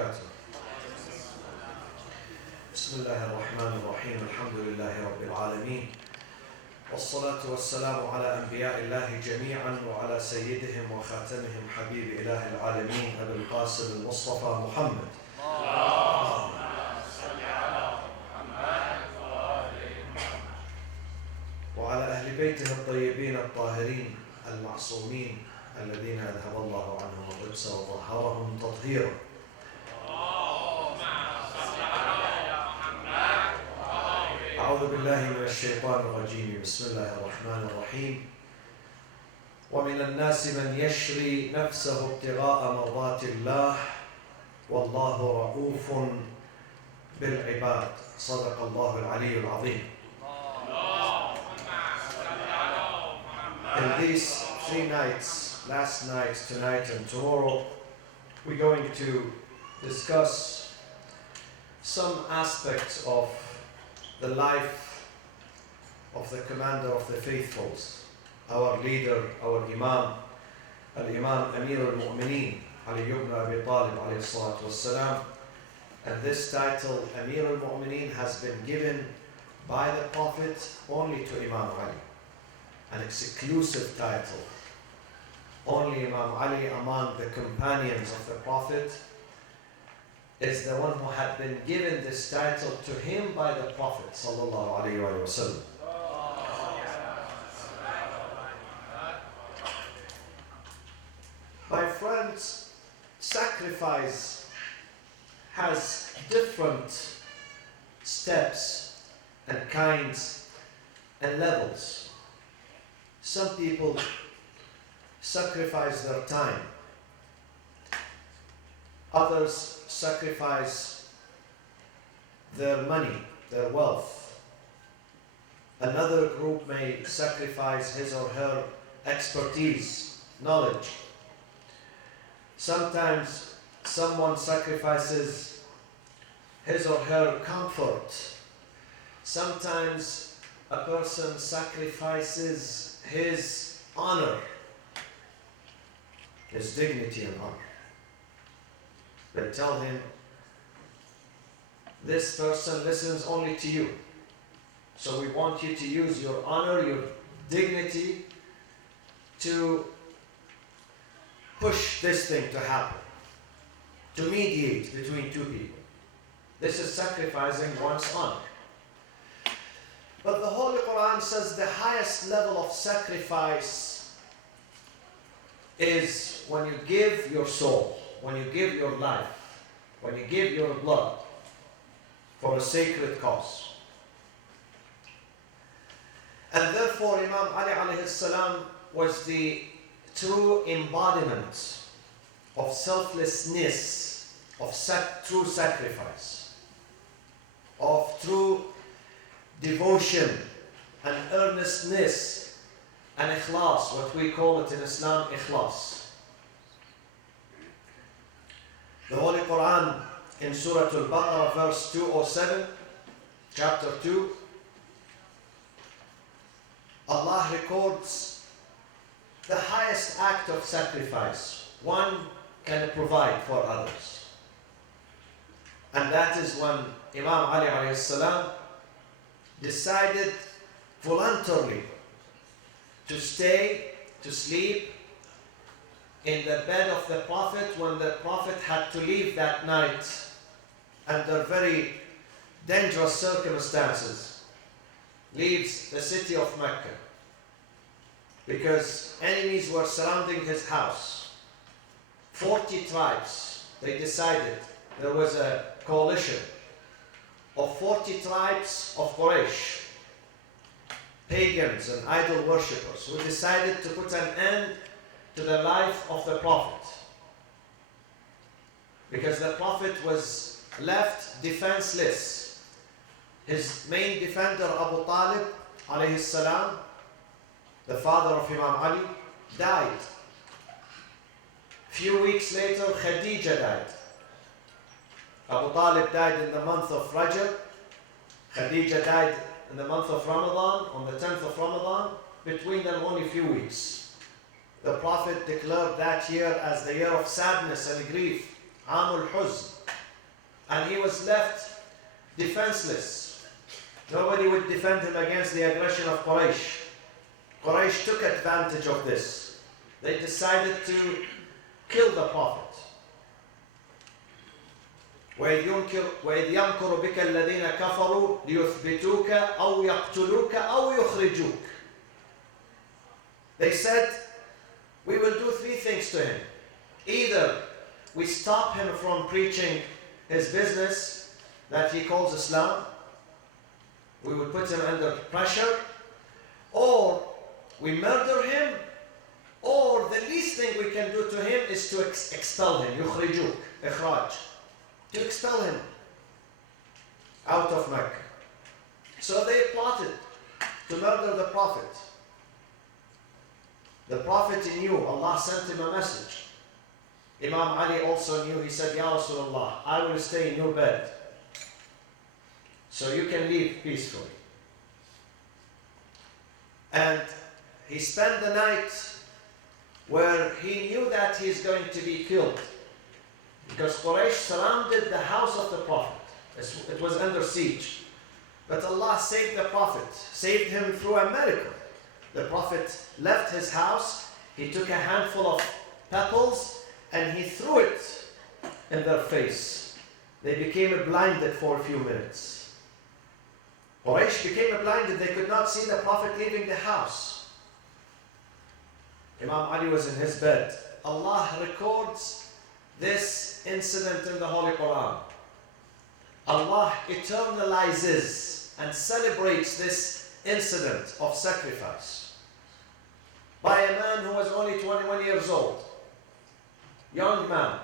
وبركاته. بسم الله الرحمن الرحيم. الحمد لله رب العالمين، والصلاة والسلام على أنبياء الله جميعا وعلى سيدهم وخاتمهم حبيب إله العالمين أبي القاسم المصطفى محمد. اللهم صل على محمد وعلى أهل بيته الطيبين الطاهرين المعصومين الذين أذهب الله عنهم الرجس وطهرهم تطهيرا. أعوذ بالله من الشيطان الرجيم. بسم الله الرحمن الرحيم. ومن الناس من يشري نفسه ابتغاء مرضات الله والله رؤوف بالعباد. صدق الله العلي العظيم. In these 3 nights, last night, tonight and tomorrow, we're going to discuss some aspects of the life of the commander of the faithfuls, our leader, our Imam, Al-Imam Amir al-Mu'mineen, Ali ibn Abi Talib alayhi salatu wassalam. And this title, Amir al-Mu'mineen, has been given by the Prophet only to Imam Ali. An exclusive title. Only Imam Ali among the companions of the Prophet is the one who had been given this title to him by the Prophet sallallahu alaihi wasallam. My friends, sacrifice has different steps and kinds and levels. Some people sacrifice their time. Others sacrifice their money, their wealth. Another group may sacrifice his or her expertise, knowledge. Sometimes someone sacrifices his or her comfort. Sometimes a person sacrifices his honor, his dignity and honor. They tell him, this person listens only to you. So we want you to use your honor, your dignity to push this thing to happen, to mediate between two people. This is sacrificing one's honor. But the Holy Quran says the highest level of sacrifice is when you give your soul, when you give your life, when you give your blood for a sacred cause. And therefore Imam Ali alayhi salam was the true embodiment of selflessness, of true sacrifice, of true devotion and earnestness and ikhlas, what we call it in Islam, ikhlas. The Holy Quran in Surah Al-Baqarah verse 207, chapter 2, Allah records the highest act of sacrifice one can provide for others. And that is when Imam Ali alayhi salam decided voluntarily to stay, to sleep in the bed of the Prophet when the Prophet had to leave that night under very dangerous circumstances. Leaves the city of Mecca because enemies were surrounding his house. 40 tribes, they decided, there was a coalition of 40 tribes of Quraysh, pagans and idol worshippers, who decided to put an end to the life of the Prophet. Because the Prophet was left defenseless. His main defender, Abu Talib, alayhi salam, the father of Imam Ali, died. Few weeks later, Khadija died. Abu Talib died in the month of Rajab. Khadija died in the month of Ramadan, on the 10th of Ramadan. Between them only a few weeks. The Prophet declared that year as the year of sadness and grief, Amul Huzn. and he was left defenseless. Nobody would defend him against the aggression of Quraysh. Quraysh took advantage of this. They decided to kill the Prophet. وَإِذْ يَمْكُرُ بِكَ الَّذِينَ كَفَرُوا لِيُثْبِتُوكَ أَوْ يَقْتُلُوكَ أَوْ يُخْرِجُوكَ. They said, we will do three things to him. Either we stop him from preaching his business that he calls Islam, we would put him under pressure, or we murder him, or the least thing we can do to him is to expel him, يخرجوك, إخراج, to expel him out of Mecca. So they plotted to murder the Prophet. The Prophet knew, Allah sent him a message. Imam Ali also knew, he said, Ya Rasulullah, I will stay in your bed, so you can leave peacefully. And he spent the night where he knew that he's going to be killed, because Quraysh surrounded the house of the Prophet. It was under siege. But Allah saved the Prophet, saved him through a miracle. The Prophet left his house, he took a handful of pebbles and he threw it in their face. They became blinded for a few minutes. Quraysh became blinded, they could not see the Prophet leaving the house. Imam Ali was in his bed. Allah records this incident in the Holy Quran. Allah eternalizes and celebrates this incident of sacrifice by a man who was only 21 years old, young man.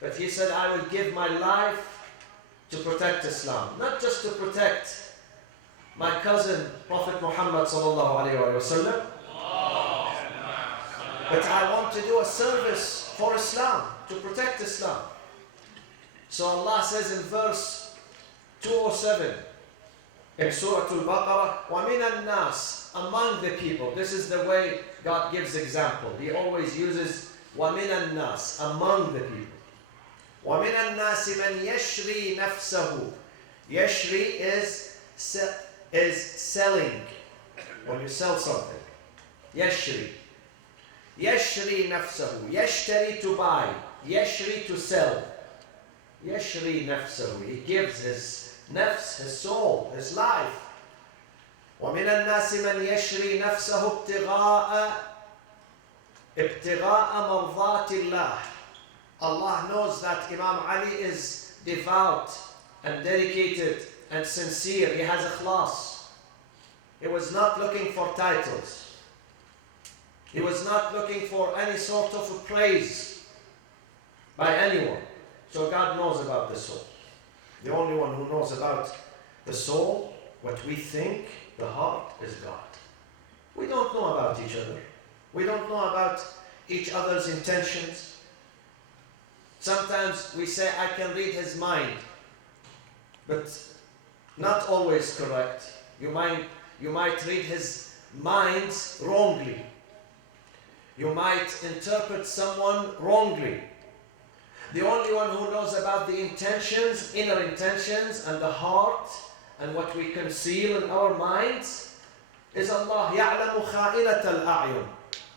But he said, I will give my life to protect Islam, not just to protect my cousin, Prophet Muhammad sallallahu alaihi wasallam, but I want to do a service for Islam, to protect Islam. So Allah says in verse 207 in Surah Al-Baqarah, وَمِنَ النَّاسِ, among the people. This is the way God gives example. He always uses وَمِنَ النَّاسِ, among the people. وَمِنَ النَّاسِ مَنْ يَشْرِي نَفْسَهُ. Yashri is selling. When you sell something. Yashri. Yashri nafsahu. Yashtari, to buy. Yashri, to sell. Yashri nafsahu. He gives his nafs, his soul, his life. وَمِنَ النَّاسِ مَنْ يَشْرِي نَفْسَهُ ابْتِغَاءَ مَرْضَاتِ اللَّهِ. Allah knows that Imam Ali is devout and dedicated and sincere. He has ikhlas. He was not looking for titles. He was not looking for any sort of praise by anyone. So God knows about the soul. The only one who knows about the soul, what we think, the heart, is God. We don't know about each other. We don't know about each other's intentions. Sometimes we say, I can read his mind, but not always correct. You might read his minds wrongly. You might interpret someone wrongly. The only one who knows about the intentions, inner intentions, and the heart, and what we conceal in our minds, is Allah. يَعْلَمُ خَائِنَةَ الْأَعْيُنِ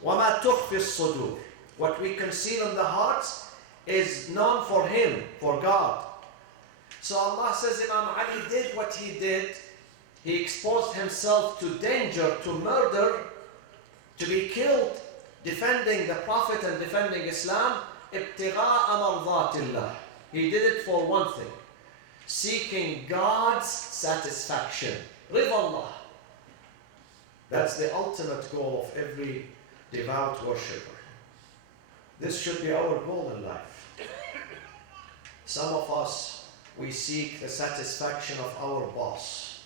وَمَا تُخْفِي الصُّدُورِ. What we conceal in the hearts is known for Him, for God. So Allah says Imam Ali did what he did. He exposed himself to danger, to murder, to be killed, defending the Prophet and defending Islam. ابتغاء مرضات الله. He did it for one thing, seeking God's satisfaction. رضا Allah. That's the ultimate goal of every devout worshipper. This should be our goal in life. Some of us, we seek the satisfaction of our boss.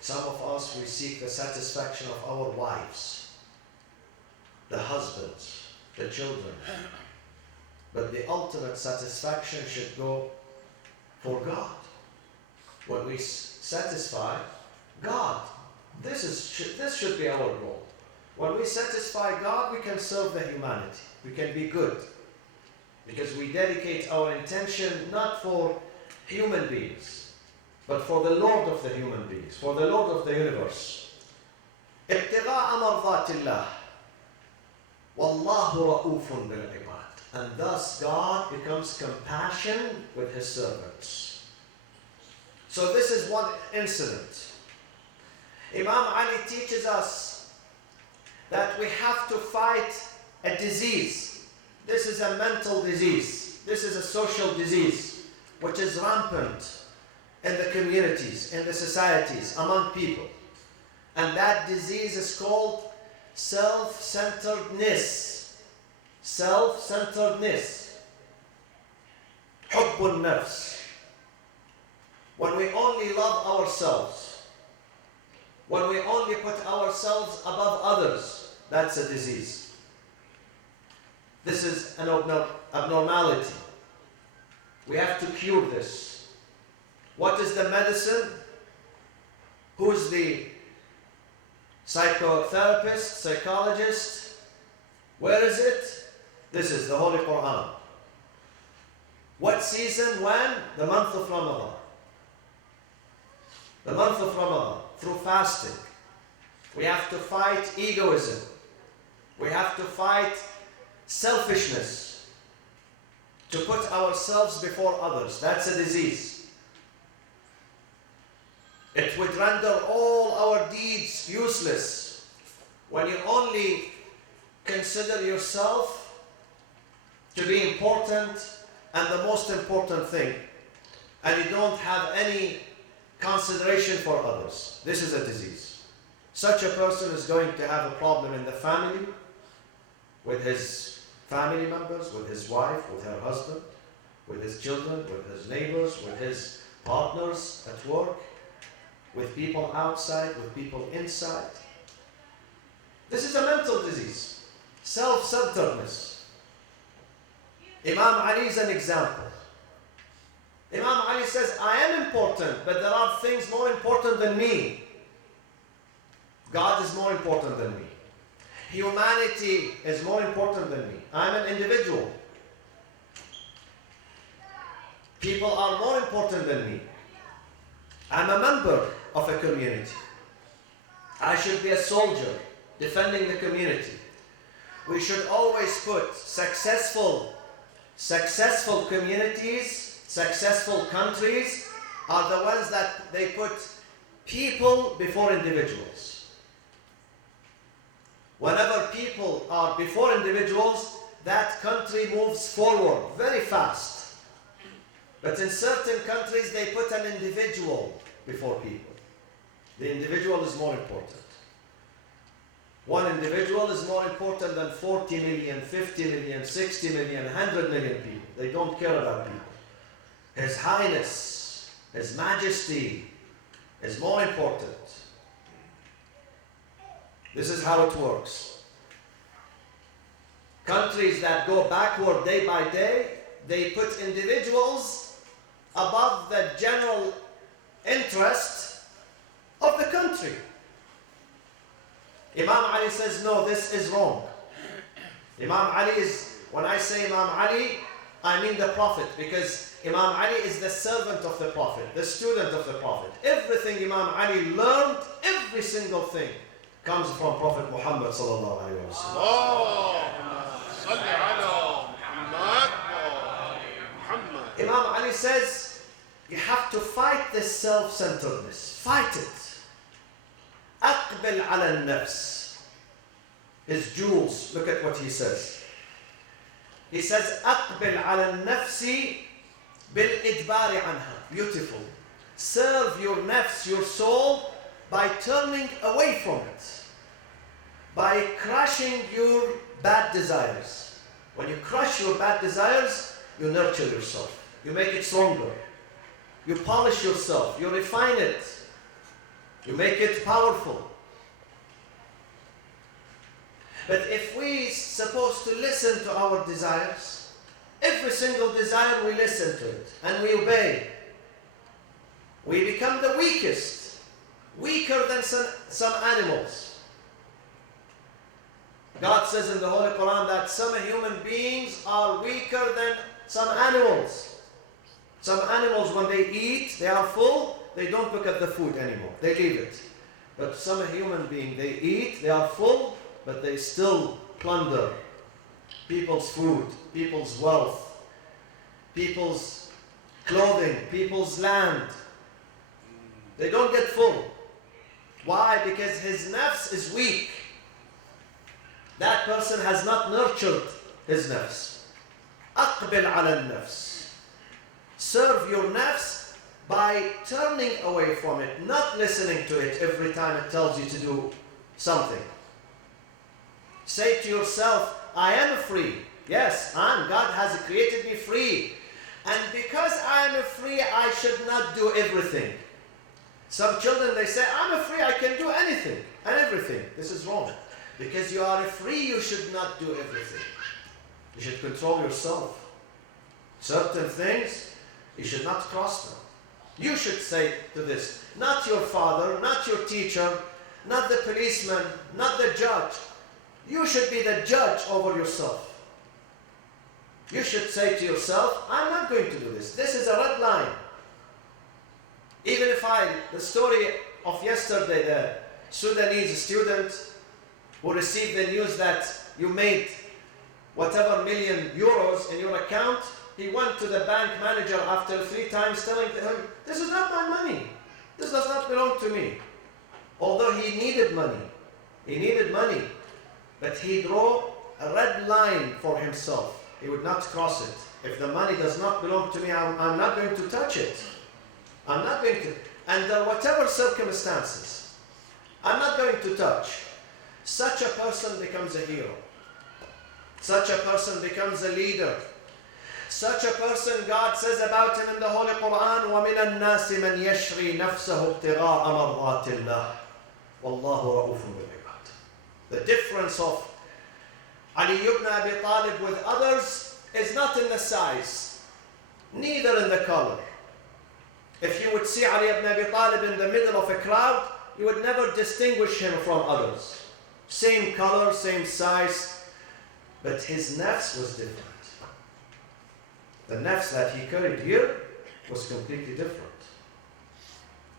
Some of us, we seek the satisfaction of our wives, the husbands, the children. But the ultimate satisfaction should go for God. When we satisfy God, this should be our goal. When we satisfy God, we can serve the humanity. We can be good. because we dedicate our intention not for human beings, but for the Lord of the human beings, for the Lord of the universe. ابتغاء مرضات الله والله رؤوف بالعباد. And thus God becomes compassionate with His servants. So this is one incident. Imam Ali teaches us that we have to fight a disease. This is a mental disease. This is a social disease which is rampant in the communities, in the societies, among people. And that disease is called self-centeredness. Self-centeredness. حب النفس. When we only love ourselves, when we only put ourselves above others, that's a disease. This is an abnormality. We have to cure this. What is the medicine? Who is the psychotherapist, psychologist? Where is it? This is the Holy Quran. What season? When? The month of Ramadan. The month of Ramadan, through fasting. We have to fight egoism. We have to fight selfishness. To put ourselves before others. That's a disease. It would render all our deeds useless when you only consider yourself to be important and the most important thing, and you don't have any consideration for others. This is a disease. Such a person is going to have a problem in the family, with his family members, with his wife, with her husband, with his children, with his neighbors, with his partners at work, with people outside, with people inside. This is a mental disease. Self-centeredness. Imam Ali is an example. Imam Ali says, I am important, but there are things more important than me. God is more important than me. Humanity is more important than me. I'm an individual. People are more important than me. I'm a member of a community. I should be a soldier defending the community. We should always put successful communities, successful countries are the ones that they put people before individuals. Whenever people are before individuals, that country moves forward very fast. But in certain countries, they put an individual before people. The individual is more important. One individual is more important than 40 million, 50 million, 60 million, 100 million people. They don't care about people. His Highness, His Majesty is more important. This is how it works. Countries that go backward day by day, they put individuals above the general interest of the country. Imam Ali says, no, this is wrong. Imam Ali is, when I say Imam Ali, I mean the Prophet, because Imam Ali is the servant of the Prophet, the student of the Prophet. Everything Imam Ali learned, every single thing, comes from Prophet Muhammad sallallahu alaihi wasallam. Imam Ali says, you have to fight this self-centeredness. Fight it. أقبل على النفس. His jewels, look at what he says. He says, أقبل على النفس بالإدبار عنها. Beautiful. Serve your nafs, your soul, by turning away from it. By crushing your bad desires. When you crush your bad desires, you nurture yourself. You make it stronger. You polish yourself. You refine it. You make it powerful. But if we're supposed to listen to our desires, every single desire we listen to it and we obey, we become the weakest, weaker than some animals. God says in the Holy Quran that some human beings are weaker than some animals. Some animals, when they eat, they are full, they don't look at the food anymore. They leave it. But some human being, they eat, they are full, but they still plunder people's food, people's wealth, people's clothing, people's land. They don't get full. Why? Because his nafs is weak. That person has not nurtured his nafs. أقبل على النفس. Serve your nafs by turning away from it, not listening to it every time it tells you to do something. Say to yourself, I am free. Yes, God has created me free. And because I am free, I should not do everything. Some children, they say, I'm free, I can do anything and everything. This is wrong. Because you are free, you should not do everything. You should control yourself. Certain things, you should not cross them. You should say to this, not your father, not your teacher, not the policeman, not the judge. You should be the judge over yourself. You should say to yourself, I'm not going to do this. This is a red line. Even if the story of yesterday, the Sudanese student who received the news that you made whatever million euros in your account, he went to the bank manager after 3 times telling him, this is not my money. This does not belong to me. Although he needed money. He needed money. But he drew a red line for himself. He would not cross it. If the money does not belong to me, I'm not going to touch it. I'm not going to. Under whatever circumstances, I'm not going to touch. Such a person becomes a hero. Such a person becomes a leader. Such a person, God says about him in the Holy Quran, وَمِنَ النَّاسِ مَنْ يَشْرِي نَفْسَهُ ابْتِغَاءَ مَرْضَاتِ اللَّهِ وَاللَّهُ رَءُوفٌ بِالْعِبَادِ. The difference of Ali ibn Abi Talib with others is not in the size, neither in the color. If you would see Ali ibn Abi Talib in the middle of a crowd, you would never distinguish him from others. Same color, same size, but his nafs was different. The nafs that he carried here was completely different.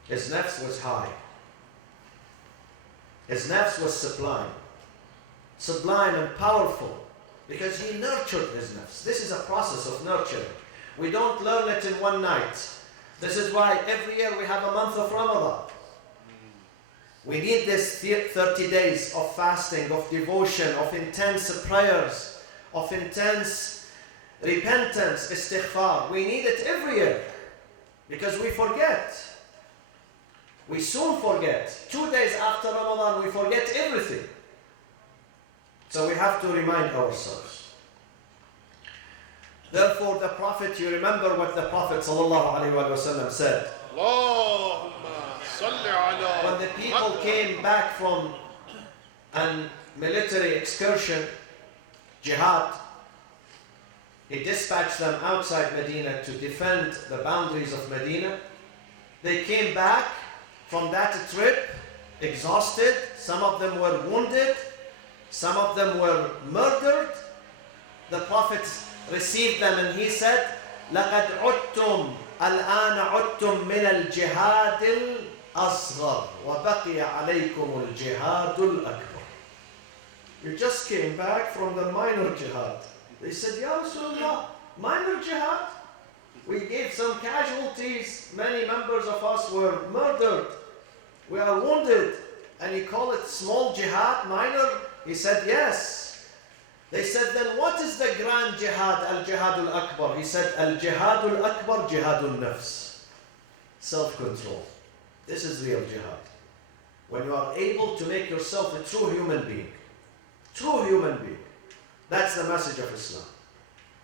His nafs was high. His nafs was sublime and powerful, because he nurtured his nafs. This is a process of nurturing. We don't learn it in one night. This is why every year we have a month of Ramadan. We need this 30 days of fasting, of devotion, of intense prayers, of intense repentance, istighfar. We need it every year because we forget. We soon forget. 2 days after Ramadan, we forget everything. So we have to remind ourselves. Therefore, the Prophet, you remember what the Prophet ﷺ said. When the people came back from a military excursion, jihad, he dispatched them outside Medina to defend the boundaries of Medina. They came back from that trip exhausted. Some of them were wounded. Some of them were murdered. The Prophet received them and he said, لَقَدْ عُدْتُمْ الْآنَ عُدْتُمْ مِنَ الْجِهَادِ الْأَصْغَرِ وَبَقِيَ عَلَيْكُمُ الْجِهَادُ الْأَكْبَرِ. You just came back from the minor jihad. They said, Ya Rasulullah, minor jihad? We gave some casualties. Many members of us were murdered. We are wounded. And you call it small jihad, minor? He said, yes. They said, then what is the grand jihad, al-jihad al-akbar? He said, al-jihad al-akbar, jihad al-nafs. Self-control. This is real jihad. When you are able to make yourself a true human being. True human being. That's the message of Islam.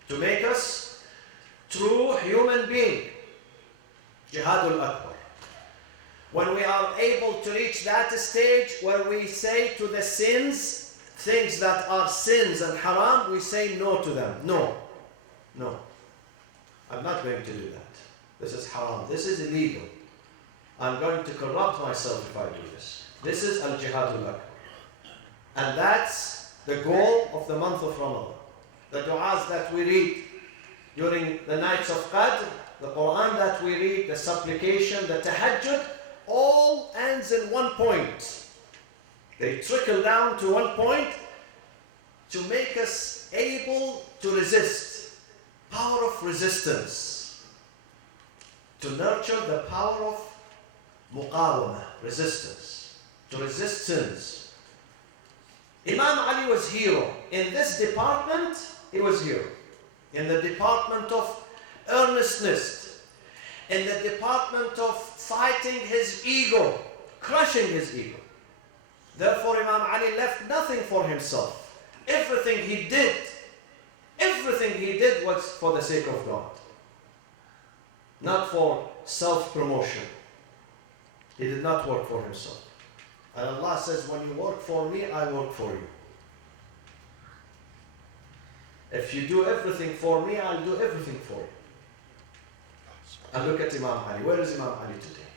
To make us true human being. Jihad al-akbar. When we are able to reach that stage where we say to the sins, things that are sins and haram, we say no to them. No. No. I'm not going to do that. This is haram. This is illegal. I'm going to corrupt myself if I do this. This is al-jihad al-akbar. And that's the goal of the month of Ramadan. The du'as that we read during the nights of Qadr, the Quran that we read, the supplication, the tahajjud, all ends in one point. They trickle down to one point to make us able to resist. Power of resistance. To nurture the power of muqawamah, resistance. To resist sins. Imam Ali was hero. In this department, he was hero. In the department of earnestness. In the department of fighting his ego. Crushing his ego. Therefore, Imam Ali left nothing for himself. Everything he did was for the sake of God. Not for self-promotion. He did not work for himself. And Allah says, when you work for me, I work for you. If you do everything for me, I'll do everything for you. And look at Imam Ali. Where is Imam Ali today?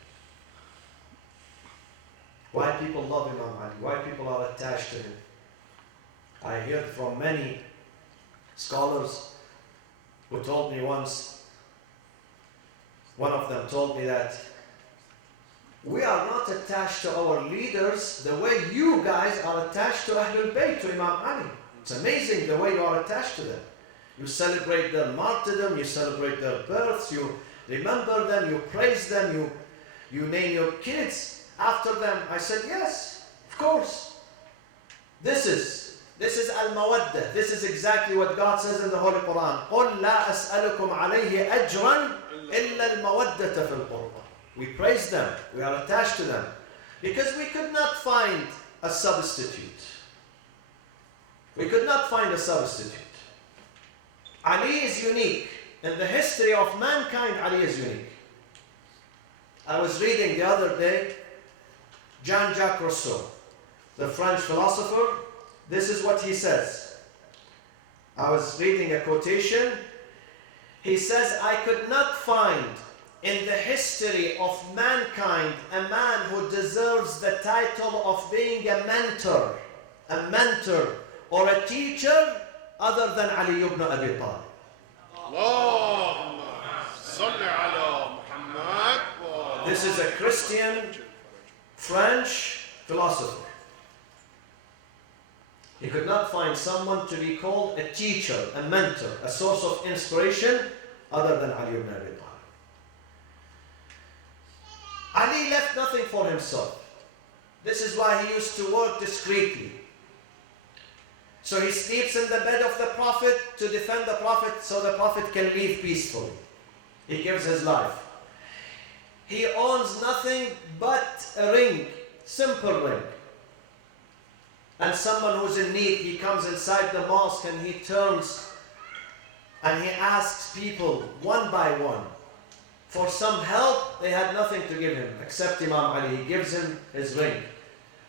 Why people love Imam Ali? Why people are attached to him? I heard from many scholars who told me once, one of them told me that we are not attached to our leaders the way you guys are attached to Ahlul Bayt, to Imam Ali. It's amazing the way you are attached to them. You celebrate their martyrdom, you celebrate their births, you remember them, you praise them, you name your kids after them. I said, yes, of course. This is al-mawaddah. This is exactly what God says in the Holy Quran. قُلْ لَا أَسْأَلُكُمْ عَلَيْهِ أَجْرًا إِلَّا الْمَوَدَّةَ فِي الْقُرْبَى. We praise them. We are attached to them. Because we could not find a substitute. We could not find a substitute. Ali is unique. In the history of mankind, Ali is unique. I was reading the other day Jean-Jacques Rousseau, the French philosopher. This is what he says. I was reading a quotation. He says, I could not find in the history of mankind a man who deserves the title of being a mentor or a teacher other than Ali ibn Abi Talib. This is a Christian French philosopher. He could not find someone to be called a teacher, a mentor, a source of inspiration other than Ali ibn Abi Talib. Ali left nothing for himself. This is why he used to work discreetly. So he sleeps in the bed of the Prophet to defend the Prophet so the Prophet can live peacefully. He gives his life. He owns nothing but a ring, simple ring. And someone who's in need, he comes inside the mosque and he turns and he asks people one by one for some help. They had nothing to give him except Imam Ali. He gives him his ring.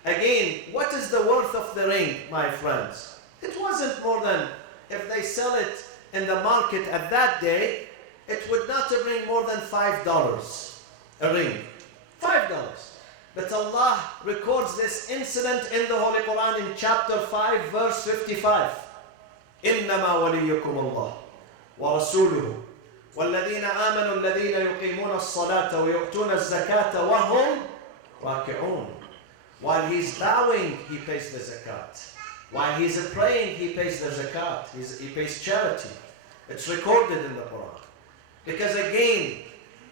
Again, what is the worth of the ring, my friends? It wasn't more than, if they sell it in the market at that day, it would not bring more than $5 a ring. $5. But Allah records this incident in the Holy Quran in chapter 5, verse 55. إِنَّمَا وَلِيُّكُمُ اللَّهُ وَرَسُولُهُ وَالَّذِينَ آمَنُوا الَّذِينَ يُقِيمُونَ الصَّلَاةَ وَيُؤْتُونَ الزَّكَاةَ وَهُمْ راكعون. While he's bowing, he pays the zakat. While he's praying, he pays the zakat. He pays charity. It's recorded in the Quran. Because again,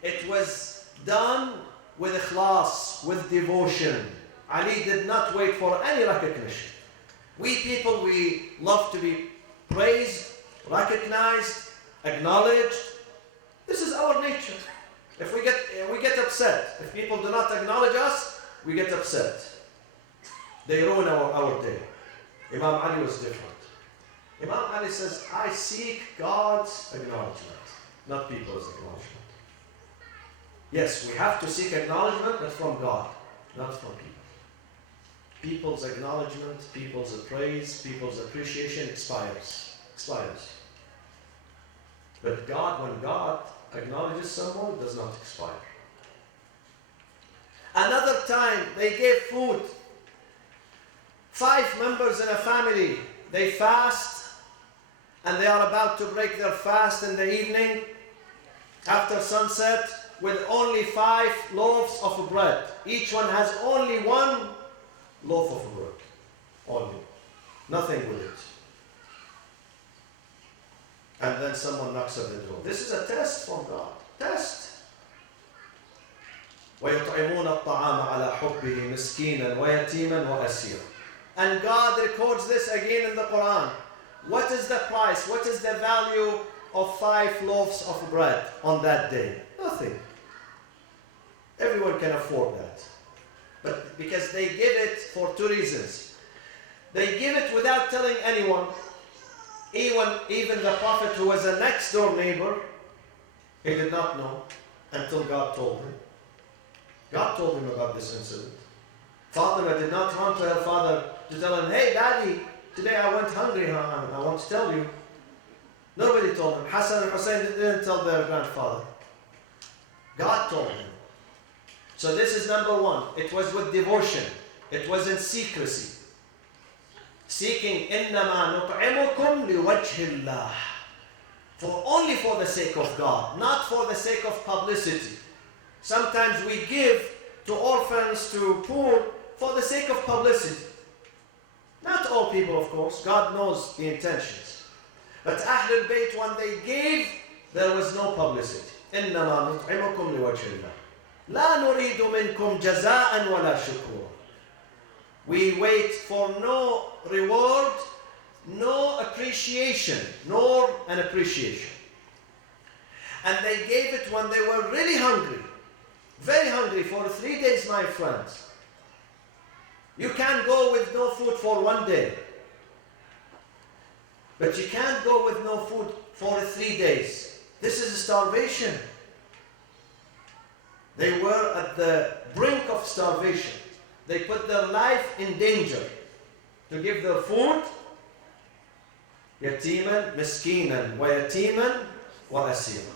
it was done with ikhlas, with devotion. Ali did not wait for any recognition. We people, we love to be praised, recognized, acknowledged. This is our nature. If we get upset. If people do not acknowledge us, we get upset. They ruin our day. Imam Ali was different. Imam Ali says, I seek God's acknowledgement, not people's acknowledgement. Yes, we have to seek acknowledgement, but from God, not from people. People's acknowledgement, people's praise, people's appreciation expires. But God, when God acknowledges someone, it does not expire. Another time, they gave food. 5 members in a family, they fast, and they are about to break their fast in the evening after sunset with only 5 loaves of bread. Each one has only 1 loaf of bread. Only. Nothing with it. And then someone knocks at the door. This is a test from God. Test. وَيُطْعِمُونَ الطَّعَامَ عَلَى حُبِّهِ مِسْكِينًا وَيَتِيمًا وَأَسِيرًا. And God records this again in the Quran. What is the price? What is the value of 5 loaves of bread on that day? Nothing. Everyone can afford that. But because they give it for 2 reasons. They give it without telling anyone. Even the Prophet, who was a next door neighbor, he did not know until God told him. God told him about this incident. Fatima did not run to her father to tell him, hey daddy, today I went hungry, I want to tell you. Nobody told him. Hassan and Hussein didn't tell their grandfather. God told him. So this is number 1. It was with devotion. It was in secrecy. Seeking إِنَّمَا نُطْعِمُكُمْ لِوَجْهِ اللَّهِ. Only for the sake of God, not for the sake of publicity. Sometimes we give to orphans, to poor, for the sake of publicity. Not all people, of course. God knows the intentions. But Ahlul Bayt, when they gave, there was no publicity. إِنَّمَا نُطْعِمُكُمْ لِوَجْهِ اللَّهِ لَا نُرِيدُ مِنْكُمْ جَزَاءً وَلَا شُكُورًا. We wait for no reward, no appreciation, nor an appreciation. And they gave it when they were really hungry. Very hungry for 3 days, my friends. You can go with no food for 1 day. But you can't go with no food for 3 days. This is starvation. They were at the brink of starvation. They put their life in danger to give their food. يَتِيمًا مِسْكِينًا وَيَتِيمًا وَأَسِيرًا.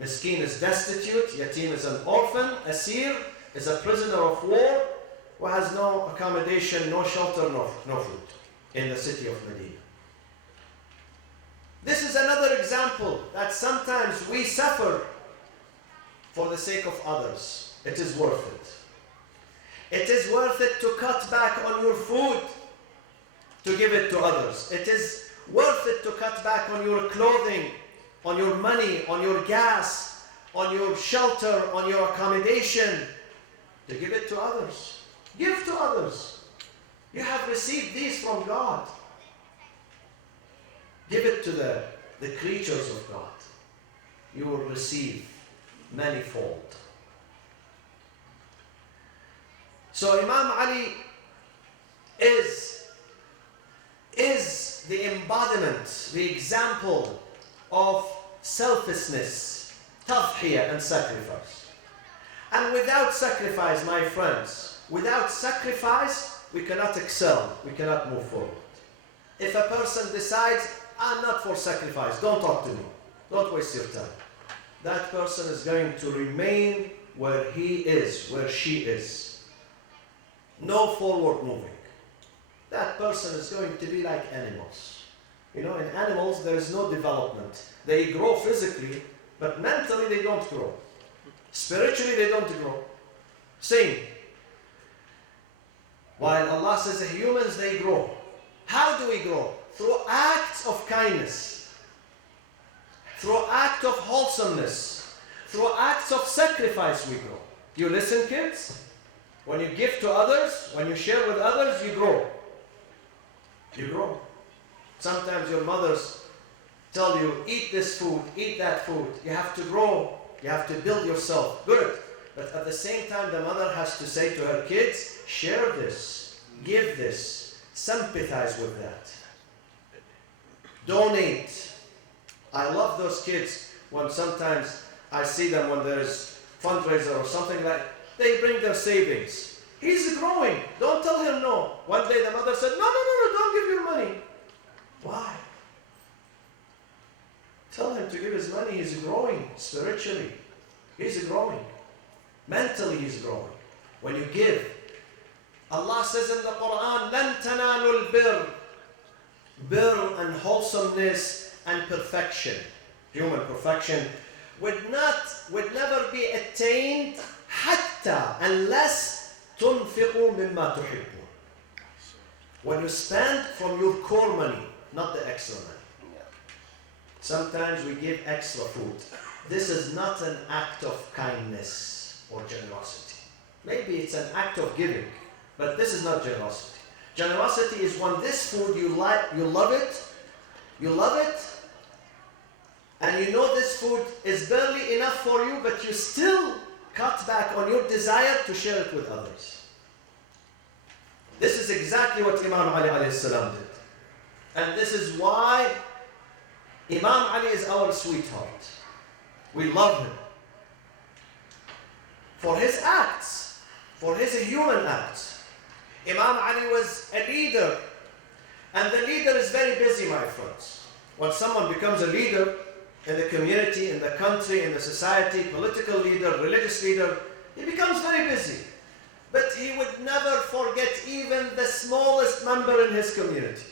Miskeen is destitute, yatim is an orphan, asir is a prisoner of war who has no accommodation, no shelter, no food in the city of Medina. This is another example that sometimes we suffer for the sake of others. It is worth it. It is worth it to cut back on your food to give it to others. It is worth it to cut back on your clothing, on your money, on your gas, on your shelter, on your accommodation, to give it to others. Give to others. You have received these from God. Give it to the creatures of God. You will receive manifold. So Imam Ali is the embodiment, the example of selflessness, tadhiyah, and sacrifice. And without sacrifice, my friends, without sacrifice, we cannot excel, we cannot move forward. If a person decides, I'm not for sacrifice, don't talk to me, don't waste your time, that person is going to remain where he is, where she is. No forward moving. That person is going to be like animals. You know, in animals there is no development. They grow physically, but mentally they don't grow. Spiritually they don't grow. Same. While Allah says the humans, they grow. How do we grow? Through acts of kindness, through acts of wholesomeness, through acts of sacrifice we grow. You listen, kids? When you give to others, when you share with others, you grow. You grow. Sometimes your mothers tell you, eat this food, eat that food. You have to grow. You have to build yourself. Good. But at the same time, the mother has to say to her kids, share this, give this, sympathize with that. Donate. I love those kids when sometimes I see them when there's fundraiser or something like, they bring their savings. He's growing. Don't tell him no. One day the mother said, no, don't give your money. Why? Tell him to give his money. He's growing spiritually. He's growing. Mentally he's growing. When you give, Allah says in the Quran, لَن تَنَالُوا الْبِرَّ birr and wholesomeness and perfection, human perfection, would never be attained حتى unless تنفقوا مما تحبون. When you spend from your core money, not the extra money. Sometimes we give extra food. This is not an act of kindness or generosity. Maybe it's an act of giving, but this is not generosity. Generosity is when this food you like, you love it, and you know this food is barely enough for you, but you still cut back on your desire to share it with others. This is exactly what Imam Ali alayhi salam did. And this is why Imam Ali is our sweetheart. We love him for his acts, for his human acts. Imam Ali was a leader, and the leader is very busy, my friends. When someone becomes a leader in the community, in the country, in the society, political leader, religious leader, he becomes very busy. But he would never forget even the smallest member in his community.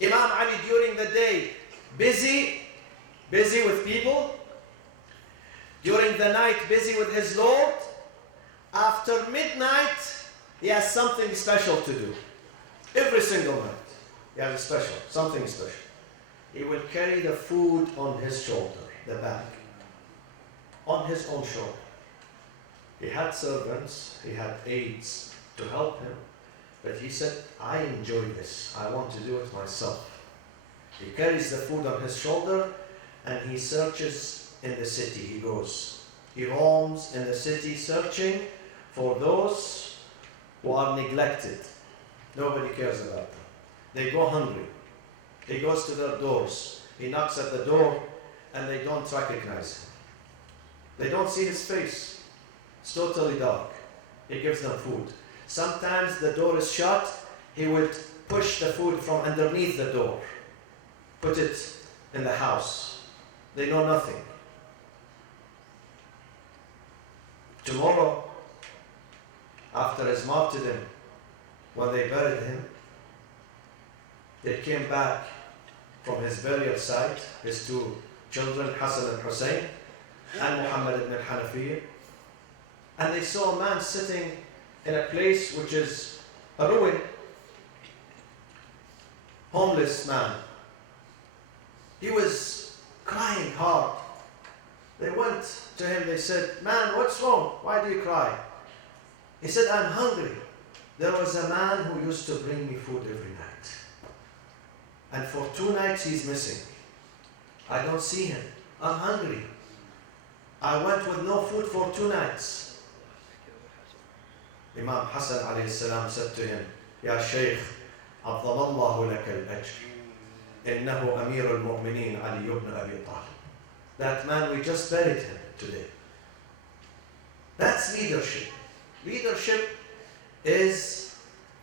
Imam Ali during the day, busy with people. During the night, busy with his Lord. After midnight, he has something special to do. Every single night, he has something special. He will carry the food on his shoulder, the bag, on his own shoulder. He had servants, he had aides to help him, but he said, I enjoy this, I want to do it myself. He carries the food on his shoulder and he searches in the city. He roams in the city searching for those who are neglected. Nobody cares about them. They go hungry. He goes to their doors. He knocks at the door and they don't recognize him. They don't see his face. It's totally dark. He gives them food. Sometimes the door is shut. He would push the food from underneath the door, put it in the house. They know nothing. Tomorrow, after his martyrdom, when they buried him, they came back from his burial site, his two children, Hassan and Hussein, and Muhammad ibn al-Hanafiyyah, and they saw a man sitting in a place which is a ruin, homeless man. He was crying hard. They went to him, they said, man, what's wrong? Why do you cry? He said, I'm hungry. There was a man who used to bring me food every night. And for 2 nights he's missing. I don't see him. I'm hungry. I went with no food for 2 nights. Imam Hassan alayhi salam said to him, Ya Shaykh, Allahu laka al-ajr. Innahu Amir al-Mu'mineen Ali ibn Abi Talib. That man, we just buried him today. That's leadership. Leadership is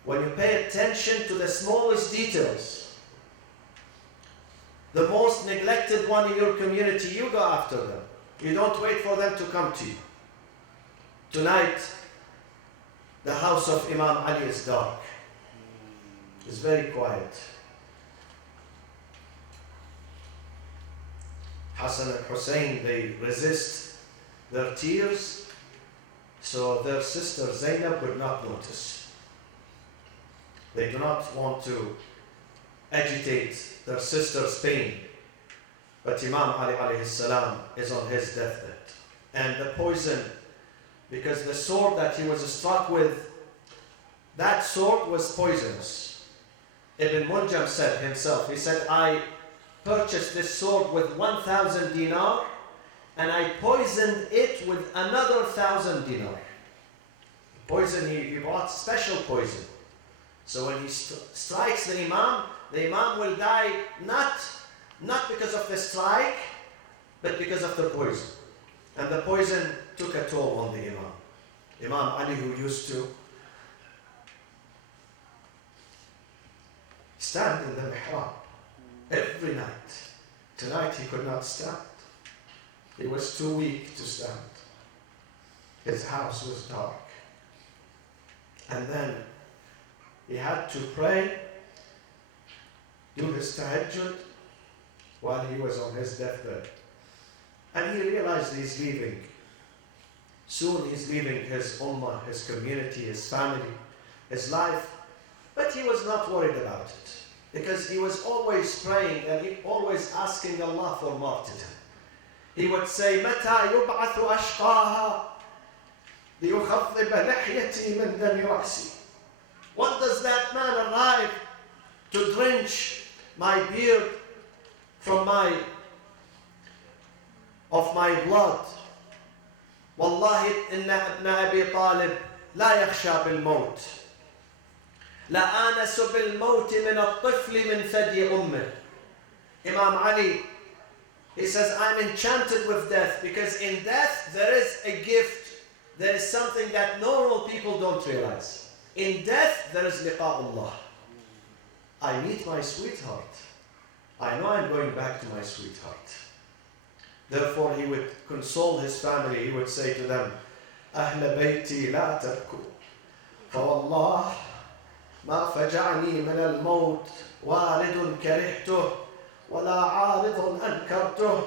when you pay attention to the smallest details. The most neglected one in your community, you go after them. You don't wait for them to come to you. Tonight, the house of Imam Ali is dark. It's very quiet. Hassan and Hussein, they resist their tears, so their sister Zainab would not notice. They do not want to agitate their sister's pain. But Imam Ali alayhi salam is on his deathbed. And the poison, because the sword that he was struck with, that sword was poisonous. Ibn Muljam said himself, he said, I purchased this sword with 1,000 dinar and I poisoned it with another 1,000 dinar. Poison, he bought special poison. So when he strikes the Imam will die not because of the strike, but because of the poison. And the poison took a toll on the Imam. Imam Ali, who used to stand in the mihrab every night. Tonight he could not stand. He was too weak to stand. His house was dark. And then he had to pray do his tahajjud while he was on his deathbed. And he realized he's leaving. Soon he's leaving his ummah, his community, his family, his life. But he was not worried about it, because he was always praying and he always asking Allah for martyrdom. He would say, متى يبعث أشقاها ليخضب لحيتي من دم رأسي. When does that man arrive to drench my beard of my blood? والله إن ابن أبي طالب لا يخشى بالموت. لا آنس بالموت من الطفل من ثدي أمه. Imam Ali, he says, I'm enchanted with death, because in death there is a gift. There is something that normal people don't realize. In death there is liqa Allah. I meet my sweetheart. I know I'm going back to my sweetheart. Therefore he would console his family. He would say to them, أهل بيتي لا تبكوا فوالله ما فجعني من الموت والد كرهته ولا عارض أنكرته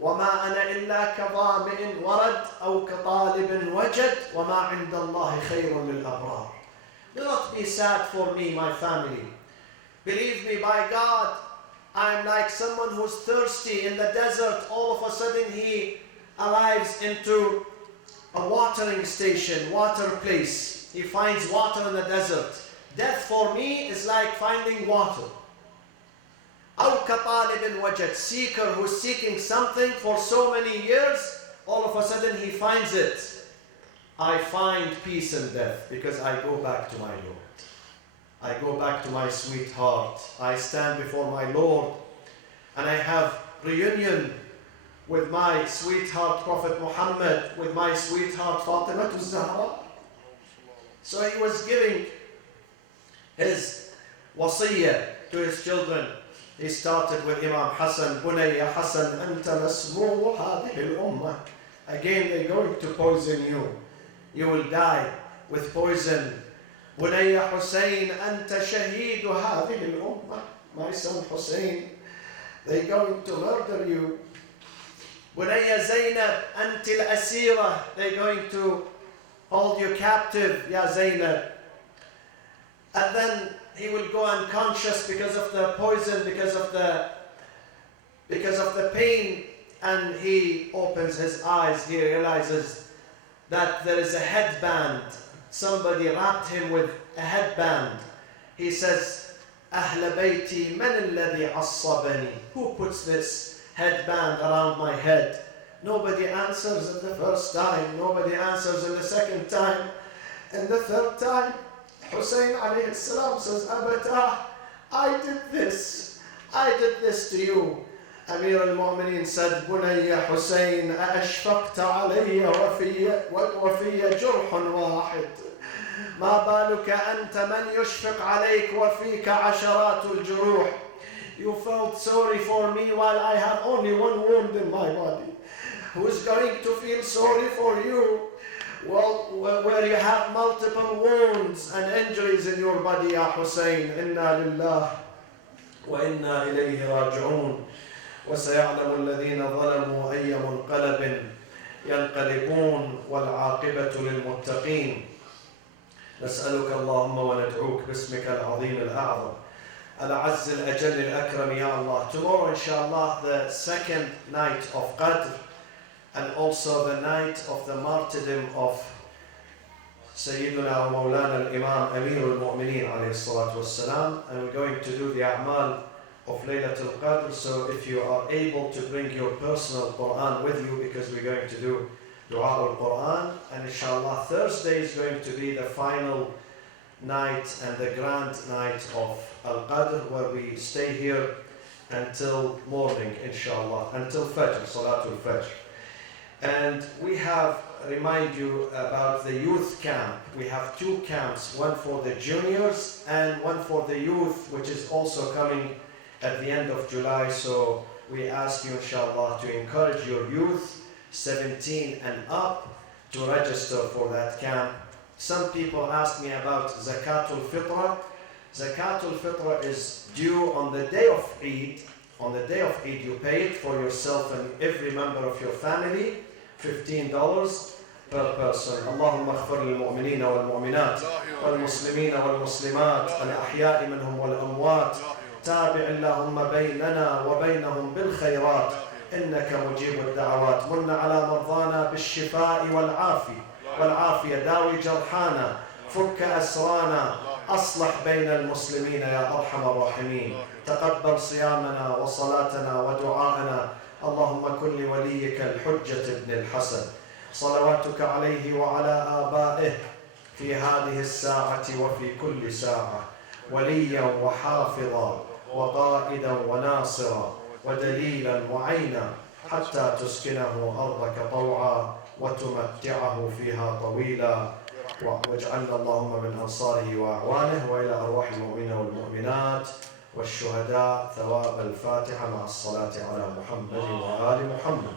وما أنا إلا كظامئ ورد أو كطالب وجد وما عند الله خير للأبرار. Do not be sad for me, my family. Believe me, by God, I'm like someone who's thirsty in the desert. All of a sudden he arrives into a watering station, water place. He finds water in the desert. Death for me is like finding water. أو كطالب وجد, seeker who's seeking something for so many years, all of a sudden he finds it. I find peace in death because I go back to my Lord. I go back to my sweetheart. I stand before my Lord and I have reunion with my sweetheart Prophet Muhammad, with my sweetheart Fatima Zahra. So he was giving his wasiyah to his children. He started with Imam Hassan, Bunayya Hassan, Anta masmuu hadhihi al-ummah. Again, they're going to poison you. You will die with poison. Bunayya Hussein, Anta shaheed hadhihi al-ummah. My son Hussein, they're going to murder you. Bunayya Zainab, Anti al-asira. They're going to hold you captive, Ya Zainab. And then he will go unconscious because of the poison, because of the pain, and he opens his eyes. He realizes that there is a headband. Somebody wrapped him with a headband. He says, أهل بيتي من الذي عصبني? Who puts this headband around my head? Nobody answers in the first time. Nobody answers in the second time. And the third time, Hussein alayhi salam says, Abata, I did this to you. Amir al-Mu'mineen said, Bunayya Hussein, أأشفقت علي وفي جرح واحد. ما بالك أنت من يشفق عليك وفيك عشرات الجروح. You felt sorry for me while I have only one wound in my body. Who is going to feel sorry for you? Well, where you have multiple wounds and injuries in your body, Ya Hussein. Inna lillah wa inna ilayhi raji'un. وسيعلم الذين ظلموا أي منقلب ينقلبون والعاقبة للمتقين. نسألك اللهم وندعوك باسمك العظيم الأعظم الأعز الأجل الأكرم يا الله. Tomorrow, inshallah, the second night of Qadr, and also the night of the martyrdom of Sayyiduna wa Mawlana al-Imam Amir al-Mu'mineen alayhi salatu wassalam. And we're going to do the a'mal of Laylatul Qadr. So if you are able to bring your personal Quran with you, because we're going to do Dua al-Quran, and inshallah Thursday is going to be the final night and the grand night of Al-Qadr, where we stay here until morning, inshallah, until Fajr, Salatul Fajr. And we have remind you about the youth camp. We have two camps, one for the juniors and one for the youth, which is also coming at the end of July. So we ask you, inshallah, to encourage your youth, 17 and up, to register for that camp. Some people ask me about Zakatul Fitra. Zakatul Fitr is due on the day of Eid. On the day of Eid, you pay it for yourself and every member of your family, $15 per person. اللهم اغفر للمؤمنين والمؤمنات والمسلمين والمسلمات الأحياء منهم والأموات. تابع اللهم بيننا وبينهم بالخيرات إنك مجيب الدعوات. من على مرضانا بالشفاء والعافية داوي جرحانا، فك أسرانا، أصلح بين المسلمين يا أرحم الراحمين. تقبل صيامنا وصلاتنا ودعاءنا. اللهم كن لوليك الحجة ابن الحسن صلواتك عليه وعلى آبائه في هذه الساعة وفي كل ساعة وليا وحافظا وقائدا وناصرا ودليلا وعينا حتى تسكنه أرضك طوعا وتمتعه فيها طويلا. واجعلنا اللهم من أنصاره وأعوانه. وإلى أرواح المؤمنين والمؤمنات والشهداء ثواب الفاتحة مع الصلاة على محمد وآل محمد.